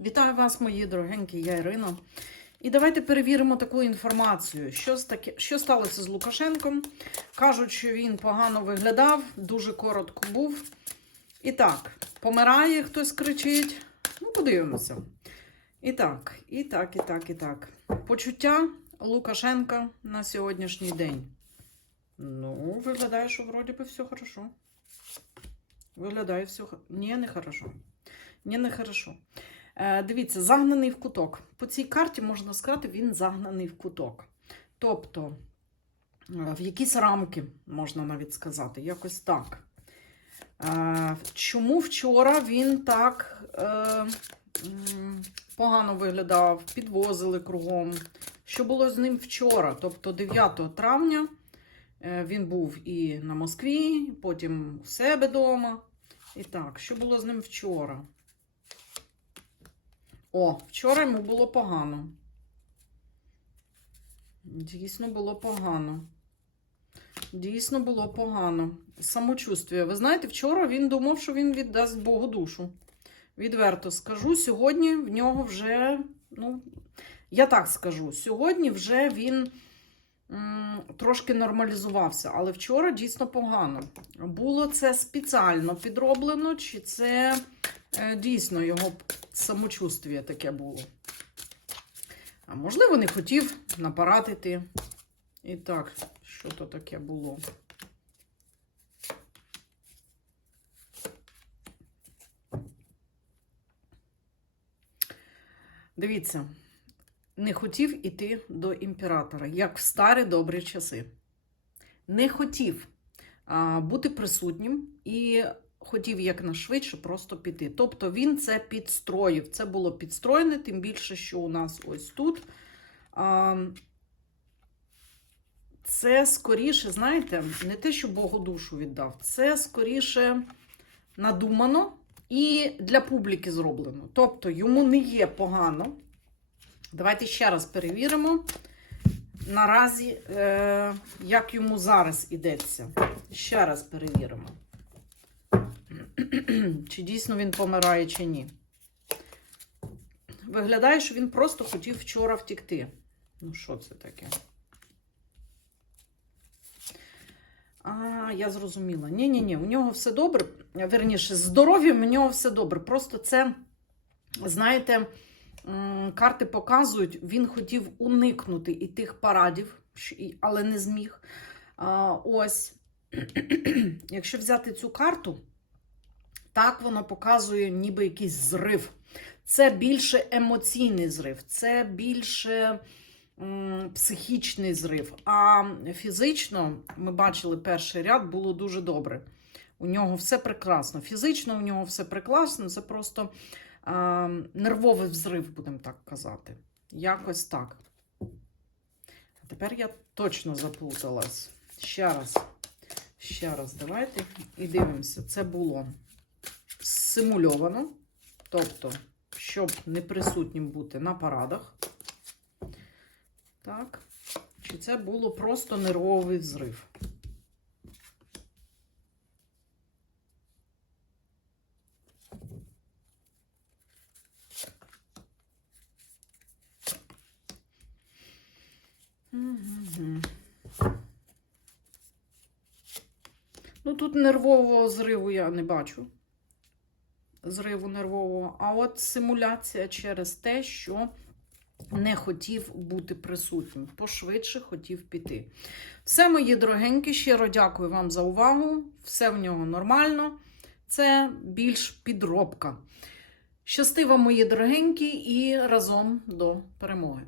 Вітаю вас, мої дорогенькі, я Ірина. І давайте перевіримо таку інформацію. Що, таке, що сталося з Лукашенком? Кажуть, що він погано виглядав, дуже коротко був. І так, помирає, хтось кричить. Ну, подивимося. І так, і так, і так, і так. Почуття Лукашенка на сьогоднішній день. Ну, виглядає, що вроді би все хорошо. Виглядає все. Ні, не хорошо. Ні, не хорошо. Е, дивіться, загнаний в куток. По цій карті можна сказати, він загнаний в куток. Тобто, е, в якісь рамки, можна навіть сказати, якось так. Е, чому вчора він так погано виглядав, підвозили кругом? Що було з ним вчора? Тобто 9 травня він був і на Москві, потім у себе вдома. І так, що було з ним вчора? О, вчора йому було погано. Дійсно було погано. Дійсно було погано. Самочувствие. Ви знаєте, вчора він думав, що він віддасть Богу душу. Відверто скажу, сьогодні в нього вже, ну, я так скажу, сьогодні вже він м, трошки нормалізувався, але вчора дійсно погано. Було це спеціально підроблено, чи це е, дійсно його самочувствие таке було. А можливо, не хотів напаратити. І так, що то таке було? Дивіться, не хотів іти до імператора, як в старі добрі часи. Не хотів а, бути присутнім і хотів якнайшвидше просто піти. Тобто він це підстроїв. Це було підстроєне, тим більше, що у нас ось тут. Це скоріше, знаєте, не те, що Богу душу віддав, це скоріше надумано і для публіки зроблено. Тобто йому не є погано. Давайте ще раз перевіримо. Наразі, е, як йому зараз ідеться. Ще раз перевіримо. чи дійсно він помирає, чи ні. Виглядає, що він просто хотів вчора втікти. Ну, що це таке? А, я зрозуміла. Ні-ні-ні, у нього все добре. Верніше, з здоров'ям у нього все добре. Просто це, знаєте, карти показують, він хотів уникнути і тих парадів, але не зміг. А, ось, якщо взяти цю карту, так воно показує ніби якийсь зрив. Це більше емоційний зрив, це більше психічний зрив. А фізично, ми бачили перший ряд, було дуже добре. У нього все прекрасно. Фізично у нього все прекрасно, це просто а, нервовий взрив, будемо так казати. Якось так. А тепер я точно заплуталась. Ще раз. Ще раз, давайте і дивимося. Це було симульовано, тобто, щоб не присутнім бути на парадах. Так. Чи це було просто нервовий взрив? Ну, тут нервового зриву я не бачу. Зриву нервового. А от симуляція через те, що не хотів бути присутнім. Пошвидше хотів піти. Все, мої дорогенькі, щиро дякую вам за увагу. Все в нього нормально. Це більш підробка. Щасти вам, мої дорогенькі, і разом до перемоги!